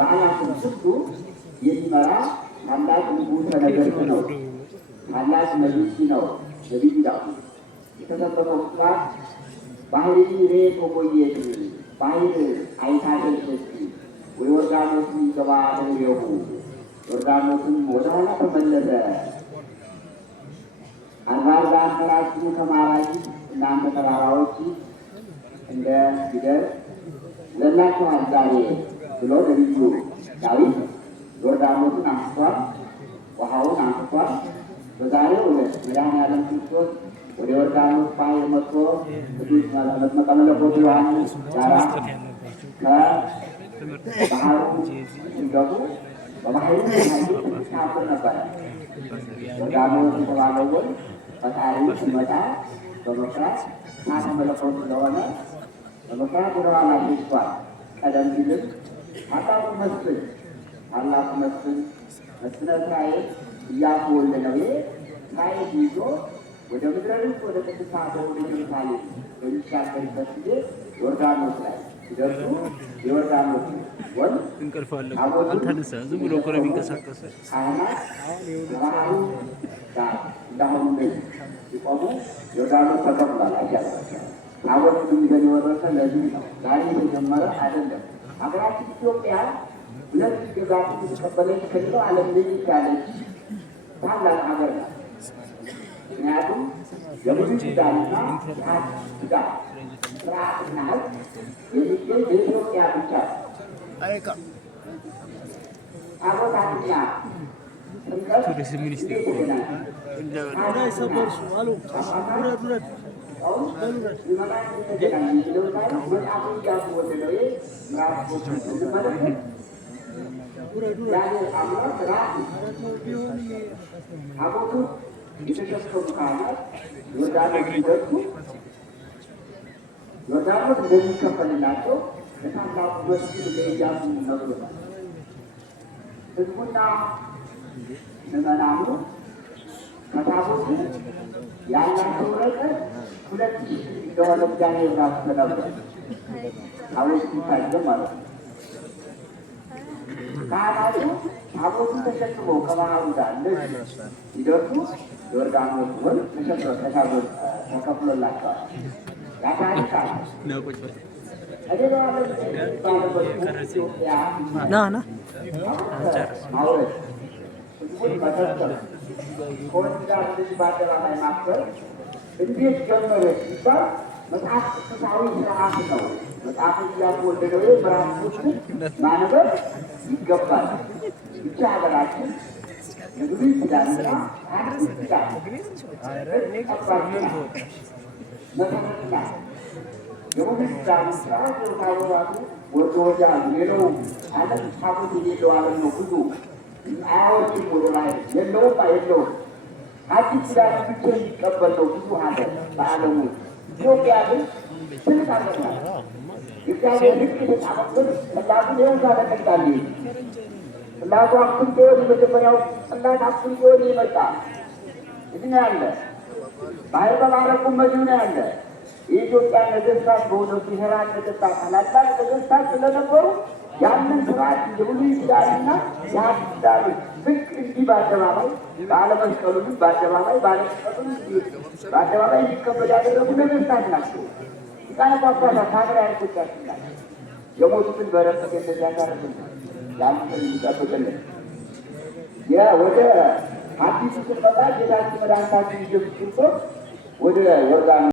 በዓላትን ሁሉ የሚመራ ታላቅ ንጉሠ ነገሥት ነው። ታላቅ ነቢይ ነው። ነቢይ ዳዊት የተሰበከው ስርዓት ባህሪ ሬት ወቆየት ባህር አይታደርስ ወዮርዳኖስን ገባ ተብየሁ ዮርዳኖስን ወደኋላ ተመለሰ። አንባር ዛፈራችሁ ከማራኪ እናንተ ተራራዎች እንደ ፊደል ለላችኋል ዛሬ ብሎ ነቢዩ ዳዊት ዮርዳኖስን አንስቷል፣ ውሃውን አንስቷል። በዛሬው ዕለት መድኃኔዓለም ክርስቶስ ወደ ዮርዳኖስ ባህር መጥቶ ቅዱስ መጥምቀ መለኮት ዮሐንስ ጋራ ከባህሩ ሲገቡ በባህሩ ታፍር ነበረ። ዮርዳኖስ የተባለው ወንዝ ፈጣሪ ሲመጣ በመፍራት እሳተ መለኮት ስለሆነ በመፍራት ወደኋላ ሸሽቷል። ቀደም ሲልም ታላቁ መስፍን መስፍነ እስራኤል ኢያሱ ወልደ ነዌ እስራኤል ይዞ ወደ ምድረ ርስት ወደ ቅድስት ሀገር ወደ ኢየሩሳሌም በሚሻገርበት ጊዜ ዮርዳኖስ ላይ ሲደርሱ የዮርዳኖስ ወንዝ አልተነሳ ዝም ብሎ እኮ ነው የሚንቀሳቀሰው። ካህናት ከባህሩ ጋር እንዳሁኑ ሲቆሙ ዮርዳኖስ ተከፍሏል። አያላቸው ታቦቱን ይዘን የወረሰ ለዚህ ነው። ዛሬ የተጀመረ አይደለም። ሀገራችን ኢትዮጵያ ሁለት ግዛት የተቀበለች ከሌላው ዓለም ለየት ያለች ታላቅ ሀገር ናት። ምክንያቱም የብሉይ ኪዳንና የሐዲስ ኪዳን ስርዓትና ሕግ የሚገኝ በኢትዮጵያ ብቻ ነው። ታቦታትና ጥምቀት እንዴት ይገናኛል? ታቦቱን የተሸከሙ ካህናት ዮርዳኖስ ሲደርሱ ዮርዳኖስ እንደሚከፈልላቸው ለታላቁ መስጊድ ለኢያሱ ነግሮታል። ሕዝቡና ምዕመናኑ ከታቦቱ ያላቸው ርቀት 2000 እንደሆነ እግዚአብሔር ራሱ ተናግሯል። ታቦቱ ሲታየ ማለት ነው። ካህናቱ ታቦቱን ተሸክመው ከባህሩ ጋር ሲደርሱ ዮርዳኖስ ወንዝ ተከፍሎላቸዋል። ያታሪካል ማውረድ ህዝቡን መሰብሰብ ከወንዝ ጋር እንደዚህ በአደባባይ ማክበር እንዴት ጀመረ ሲባል መጽሐፍ ቅዱሳዊ ስርዓት ነው። መጽሐፍ ኢያሱ ወልደ ነዌ ምዕራፍ 3 ማንበብ ይገባል። ብቻ ሀገራችን የብሉይ ኪዳንና ሐዲስ ኪዳን መሰረትና የብሉይ ኪዳን ስርዓት ታቦራቱ ወርዶ ወዲያ ሌላው ዓለም ታቦት የሌለው ዓለም ነው። ብዙ አያወጭም ወደ ላይ የለውም። ሐዲስ ኪዳን ብቻ የሚቀበል ነው ብዙ ሀገር በዓለሙ። ኢትዮጵያ ግን ትልቅ ሀገር ናት። እግዚአብሔር ልክ የተጻፈበት ጽላቱ ሌውዛ ተቀጣል። ጽላቱ አክሱም ሲሆን የመጀመሪያው ጽላት አክሱም ሲሆን ይመጣ እዚህ ያለ ባህር በማረቁም መዚሁ ነው ያለ። የኢትዮጵያ ነገሥታት በእውነቱ የሄራን ነገሥታት ታላላቅ ነገሥታት ስለነበሩ ያንን ስርዓት የብሉይ ኪዳንና የሐዲስ ኪዳን ልክ እንዲህ በአደባባይ ባለመስቀሉንም በአደባባይ ባለመስቀሉንም በአደባባይ እንዲከበድ ያደረጉ ነገሥታት ናቸው። ሊቃነ ጳጳሳት ሀገር ያልኮቻችን ናቸው። የሞቱትን በረከት እንደዚህ ያሳርፍልን፣ ያሉትን የሚጠብቅልን። ወደ አዲሱ ስንመጣ ጌታችን መድኃኒታችን ኢየሱስ ክርስቶስ ወደ ዮርዳኖስ